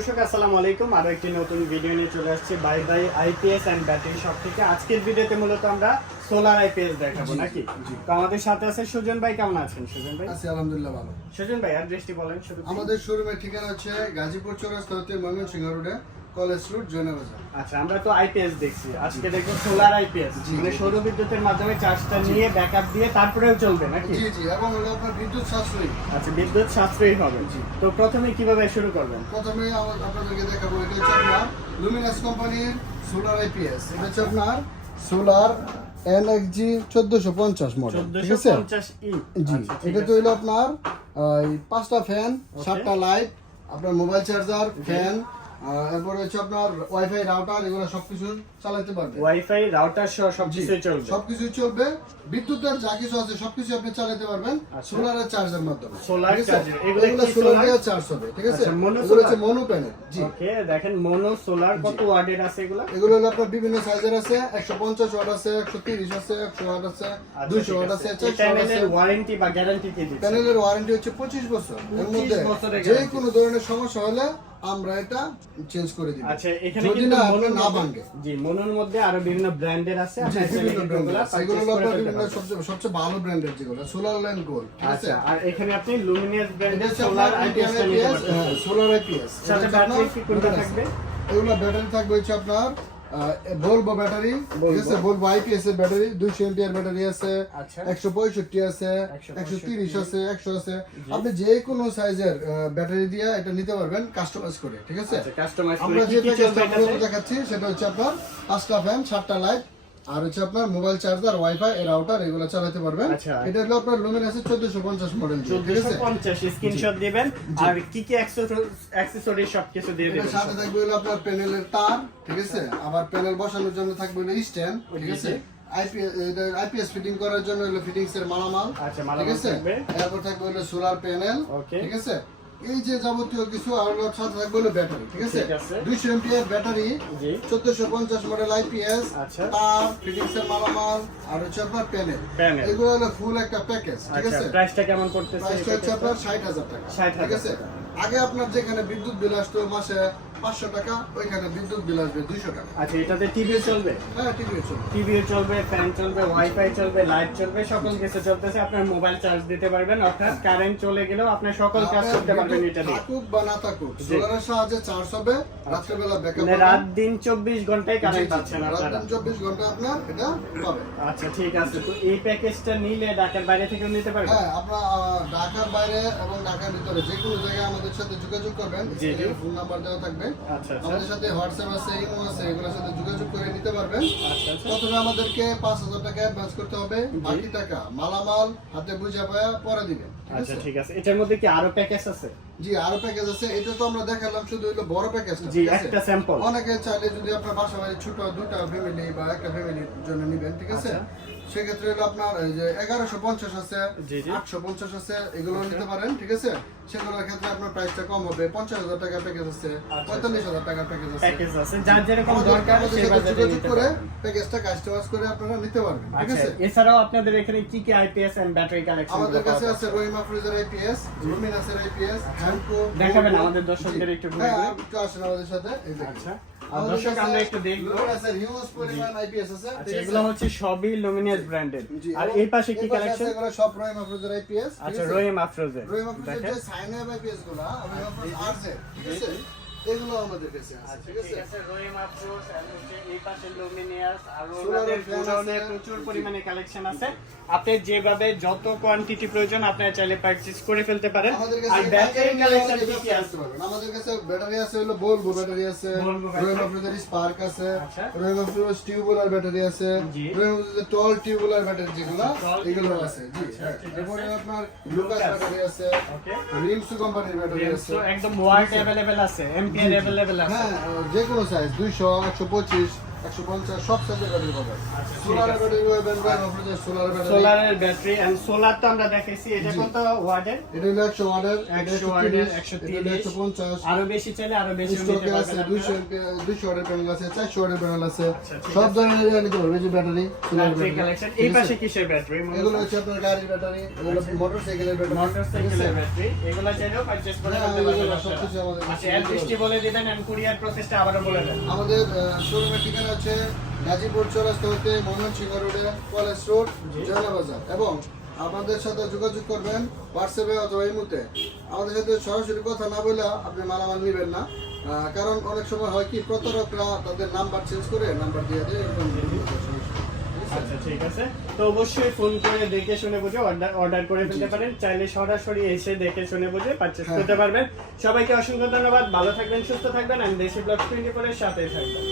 দর্শক আসসালামু আলাইকুম, আরো একটি নতুন ভিডিও নিয়ে চলে আসছি bye bye IPS and battery shop থেকে। আজকের ভিডিওতে মূলত আমরা সোলার আইপিএস দেখাবো নাকি। তো আমাদের সাথে আছে সুজন ভাই। কেমন আছেন সুজন ভাই? আছি আলহামদুলিল্লাহ ভালো। সুজন ভাই অ্যাড্রেসটি বলেন শুরু। আমাদের শোরুমের ঠিকানা হচ্ছে গাজীপুর চৌরাস্তা হতে ময়মনসিংহ রোডে, কলেজ রোড, জয়নগর। আচ্ছা, আমরা তো আইপিএস দেখছি, আজকে দেখো সোলার আইপিএস, মানে সৌর বিদ্যুতের মাধ্যমে চার্জটা নিয়ে ব্যাকআপ দিয়ে তারপরেও চলবে নাকি? জি জি, এবং হলো আপনার বিদ্যুৎ সাশ্রয়ী। আচ্ছা, বিদ্যুৎ সাশ্রয়ী হবে। তো প্রথমে কিভাবে শুরু করবেন? প্রথমে আপনাদেরকে দেখাবো, এটা হচ্ছে আপনার লুমিনাস কোম্পানির সোলার আইপিএস। এটা হচ্ছে আপনার সোলার এনএক্সজি 1450 মডেল, ঠিক আছে? 1450E। জি, এটা তো হলো আপনার পাঁচটা ফ্যান, 7টা লাইট, আপনার মোবাইল চার্জার, ফ্যান, এরপরে হচ্ছে আপনার ওয়াইফাই রাউটার, এগুলো সবকিছু চালাতে পারবেন। ওয়াইফাই রাউটার সহ সবকিছু চলবে। সবকিছু চলবে, বিদ্যুতের যা কিছু আছে সবকিছু আপনি চালাতে পারবেন সোলারের চার্জের মাধ্যমে। সোলার চার্জার, এগুলো সোলার দিয়ে চার্জ হবে, ঠিক আছে? এগুলো হচ্ছে মনো প্যানেল। জি, ওকে, দেখেন মনো সোলার কত ওয়াটের আছে এগুলো? এগুলো হলো আপনার বিভিন্ন সাইজের আছে, 150 ওয়াট আছে, 130 আছে, 100 ওয়াট আছে, 200 ওয়াট আছে, 400 ওয়াট আছে। প্যানেলের ওয়ারেন্টি বা গ্যারান্টি কি দিচ্ছে? প্যানেলের ওয়ারেন্টি হচ্ছে 25 বছর। এর মধ্যে যে কোনো ধরনের সমস্যা হলে আমরা এটা চেঞ্জ করে দিব। আচ্ছা, এখানে যদি কিন্তু না মনো না ভাঙে। জি, মনোর মধ্যে আরো বিভিন্ন ব্র্যান্ডের আছে। এগুলো আপনার বিভিন্ন সবচেয়ে ভালো ব্র্যান্ডের, যেগুলো সোলার ল্যান্ড গোল্ড, ঠিক আছে? আচ্ছা, আর এখানে আপনি লুমিনাস ব্র্যান্ডের সোলার সোলার আইপিএস টা নিতে পারবেন। সোলার আইপিএস সাথে ব্যাটারি কি কোনটা থাকবে? এগুলো ব্যাটারি থাকবে হচ্ছে আপনার ভলভো ব্যাটারি, ঠিক আছে? ভলভো আইপিএস এর ব্যাটারি 200 এমপিআর ব্যাটারি আছে, 165 আছে, 130 আছে, 100 আছে। আপনি যে কোনো সাইজের ব্যাটারি দিয়ে এটা নিতে পারবেন কাস্টমাইজ করে, ঠিক আছে? আচ্ছা, কাস্টমাইজ করে আমরা কি যে কি চলবে প্যাকেজটা এটাতে? দেখাচ্ছি সেটা হচ্ছে আপনার 5টা ফ্যান, 7টা লাইট, আর হচ্ছে আপনার মোবাইল চার্জার, ওয়াইফাই, এর রাউটার, এগুলো চালাতে পারবেন। আচ্ছা, এটা হলো আপনার লুমিনাসের 1450 মডেল, ঠিক আছে? 1450 স্ক্রিনশট দিবেন। আর কি কি অ্যাকসেসরি সবকিছু দিয়ে এর দিবেন। সাথে থাকবে হলো আপনার প্যানেলের তার, ঠিক আছে? আবার প্যানেল বসানোর জন্য থাকবে হলো স্ট্যান্ড, ঠিক আছে? আইপিএস ফিটিং করার জন্য হলো ফিটিংস এর মালামাল, আচ্ছা, ঠিক আছে? এরপর থাকবে হলো সোলার প্যানেল, ঠিক আছে? এই যে যাবতীয় কিছু, আর হলো সাথে থাকবে হলো ব্যাটারি, ঠিক আছে? 200 এমপিআর ব্যাটারি, 1450 মডেল আইপিএস, তার, ফিটিংস এর মালামাল, আর হচ্ছে আপনার প্যানেল। এগুলো হলো ফুল একটা প্যাকেজ, ঠিক আছে? প্রাইসটা কেমন পড়তেছে? প্রাইসটা হচ্ছে আপনার 60,000 টাকা, ঠিক আছে? আগে আপনার যেখানে বিদ্যুৎ বিল আসতো মাসে 500 টাকা, ওইখানে বিদ্যুৎ বিল আসবে 200 টাকা। আচ্ছা, এটাতে টিভি চলবে? হ্যাঁ, টিভি চলবে, টিভিও চলবে, ফ্যান চলবে, ওয়াইফাই চলবে, লাইট চলবে, সকল কিছু চলতেছে। আপনার মোবাইল চার্জ দিতে পারবেন, অর্থাৎ কারেন্ট চলে গেলেও আপনি সকল কাজ করতে পারবেন এটা দিয়ে। থাকুক বা না থাকুক, সোলারের সাহায্যে চার্জ হবে, রাতের বেলা ব্যাকআপ মানে রাত দিন 24 ঘন্টায় কারেন্ট পাচ্ছেন রাত আপনারা। দিন 24 ঘন্টা আপনার এটা পাবে। আচ্ছা, ঠিক আছে। তো এই প্যাকেজটা নিলে ঢাকার বাইরে থেকেও নিতে পারবেন? হ্যাঁ, আপনারা ঢাকার বাইরে এবং ঢাকার ভিতরে যে কোনো জায়গায় আমাদের সাথে যোগাযোগ করবেন। ফোন নাম্বার দেওয়া থাকবে, আমাদের সাথে হোয়াটসঅ্যাপ আছে, ইমো আছে, এগুলোর সাথে যোগাযোগ করে নিতে পারবেন। প্রথমে আমাদেরকে 5,000 টাকা অ্যাডভান্স করতে হবে, বাকি টাকা মালামাল হাতে বুঝে পায়া পরে দিবেন। আচ্ছা, ঠিক আছে। এটার মধ্যে কি আরো প্যাকেজ আছে? জি, আরো প্যাকেজ আছে। এটা তো আমরা দেখালাম শুধু হলো বড় প্যাকেজটা, জি, একটা স্যাম্পল। অনেকে চাইলে যদি আপনার বাসা বাড়ি ছোট, দুটা ফ্যামিলি বা একটা ফ্যামিলির জন্য নেবেন, ঠিক আছে? সেক্ষেত্রে হলো আপনার এই যে 1150 আছে, 850 আছে, এগুলো নিতে পারেন, ঠিক আছে? সেগুলোর ক্ষেত্রে আপনার প্রাইসটা কম হবে। 50,000 টাকা প্যাকেজ আছে, 45,000 টাকার প্যাকেজ আছে। যার যেরকম দরকার সেই বাজেটে যোগাযোগ করে প্যাকেজটা কাস্টমাইজ করে আপনারা নিতে পারবেন, ঠিক আছে? এছাড়াও আপনাদের এখানে কি কি আইপিএস এন্ড ব্যাটারি কালেকশন আমাদের কাছে আছে রহিম আফরোজের আইপিএস, লুমিনাসের আইপিএস, হ্যামকো। দেখাবেন আমাদের দর্শকদের একটু ঘুরে ঘুরে? হ্যাঁ, একটু আসেন আমাদের সাথে। এই দেখুন। আচ্ছা, আর দর্শক আমরা একটু দেখব। লুমিনাসের হিউজ পরিমাণ আইপিএস আছে। আচ্ছা, এগুলো হচ্ছে সবই লুমিনাস ব্র্যান্ডেড। আর এই পাশে কি কালেকশন? এগুলো সব রহিম আফরোজের আইপিএস। আচ্ছা, রহিম আফরোজের। রহিম আফরোজের যে সাইনওয়েভ আইপিএস গুলো, রহিম আফরোজ আরজে, ঠিক আছে? এগুলো আমাদের কাছে আছে, ঠিক আছে? রহিম আফরোজ আর হচ্ছে এই পাশে লুমিনাস, আর ওনাদের গোডাউনে প্রচুর পরিমাণে কালেকশন আছে। আপনি যেভাবে যত কোয়ান্টিটি প্রয়োজন আপনারা চাইলে পারচেজ করে ফেলতে পারেন। আর ব্যাটারি কালেকশন কি কি আছে? আমাদের কাছে ব্যাটারি আছে, হলো ভলভো ব্যাটারি আছে, রহিম আফরোজের স্পার্ক আছে, রহিম আফরোজ টিউবুলার ব্যাটারি আছে, রহিম আফরোজের টল টিউবুলার ব্যাটারি যেগুলো, এগুলো আছে। জি, এরপরে আপনার লুকাস ব্যাটারি আছে, ওকে, রিমসু কোম্পানির ব্যাটারি আছে। একদম ওয়াট अवेलेबल আছে, এম্পিয়ার अवेलेबल আছে। হ্যাঁ, যে কোনো সাইজ 200, 125, 150 সব সাইজের ব্যাটারি পাবেন। আচ্ছা, ঠিক সোলারের আছে। ব্যাটারি পাবেন, আপনাদের সোলারের ব্যাটারি। সোলারের ব্যাটারি এন্ড সোলার তো আমরা দেখাইছি, এটা জি। কত ওয়াটের? এটা হলো 100 ওয়াটের, 100 ওয়াটের, 130, 130, 150, আরো বেশি চাইলে আরো বেশি নিতে স্টকে আছে পারবেন 200 আপনারা। 200 ওয়াটের প্যানেল আছে, 400 ওয়াটের প্যানেল আছে, আচ্ছা, ঠিক সব আছে। ধরনের নিতে পারবে। এই যে ব্যাটারি, সোলার ব্যাটারি কালেকশন। এই পাশে কিসের ব্যাটারি? এগুলো হচ্ছে আপনার গাড়ির ব্যাটারি, এগুলো মোটরসাইকেলের ব্যাটারি, মোটরসাইকেলের ব্যাটারি। এগুলা চাইলেও পারচেজ করে হ্যাঁ, ফেলতে পারবেন এগুলো আপনারা। সবকিছু আমাদের আচ্ছা, অ্যাড্রেসটি বলে দিবেন এন্ড কুরিয়ার প্রসেসটা আবারও বলে দেন। আমাদের শোরুমের ঠিকানা হচ্ছে গাজীপুর চৌরাস্তা হতে ময়মনসিংহ রোডে কলেজ রোড, জয়না বাজার। এবং আমাদের সাথে যোগাযোগ করবেন হোয়াটসঅ্যাপে অথবা ইমোতে। আমাদের সাথে সরাসরি কথা না বলে আপনি মালামাল নেবেন না, কারণ অনেক সময় হয় কি প্রতারকরা তাদের নাম্বার চেঞ্জ করে নাম্বার দিয়ে দেয়, এরকম আচ্ছা, ঠিক আছে। তো অবশ্যই ফোন করে দেখে শুনে বুঝে অর্ডার করে ফেলতে পারেন। চাইলে সরাসরি এসে দেখে শুনে বুঝে পারচেজ করতে পারবেন। সবাইকে অসংখ্য ধন্যবাদ। ভালো থাকবেন, সুস্থ থাকবেন, আর দেশি ব্লগ 24 এর সাথেই থাকবেন।